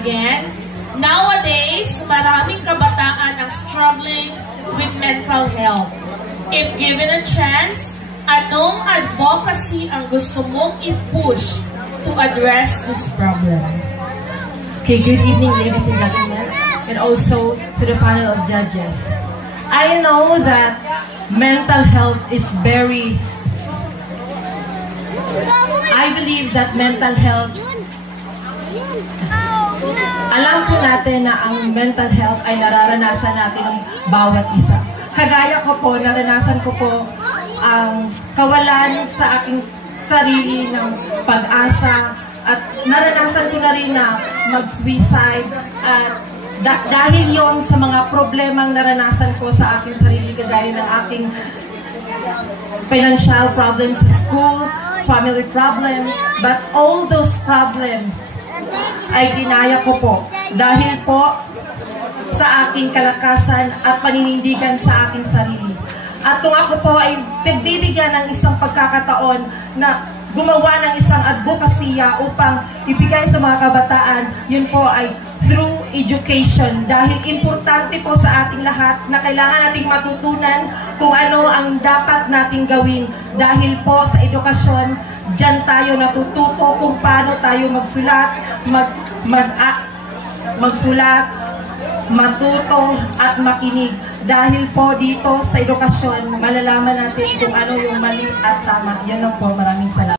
Again, nowadays, maraming kabataan ang struggling with mental health. If given a chance, anong advocacy ang gusto mong i-push to address this problem? Okay, good evening, ladies and gentlemen, and also to the panel of judges. I know that mental health is I believe that mental health, alam po natin na ang mental health ay nararanasan natin ng bawat isa. Kagaya ko po, naranasan ko po ang kawalan sa aking sarili ng pag-asa at naranasan ko na rin na mag-suicide at dahil yon sa mga problemang naranasan ko sa aking sarili, kagaya ng aking financial problems sa school, family problems, but all those problems ay ginaya ko po dahil po sa aking kalakasan at paninindigan sa aking sarili. At kung ako po ay nagbibigyan ng isang pagkakataon na gumawa ng isang advokasya upang ibigay sa mga kabataan, yun po ay through education. Dahil importante po sa ating lahat na kailangan nating matutunan kung ano ang dapat nating gawin. Dahil po sa edukasyon, dyan tayo natututo kung paano tayo magsulat, magsulat, matuto at makinig. Dahil po dito sa edukasyon, malalaman natin kung ano yung mali at tama. Yan lang po. Maraming salamat.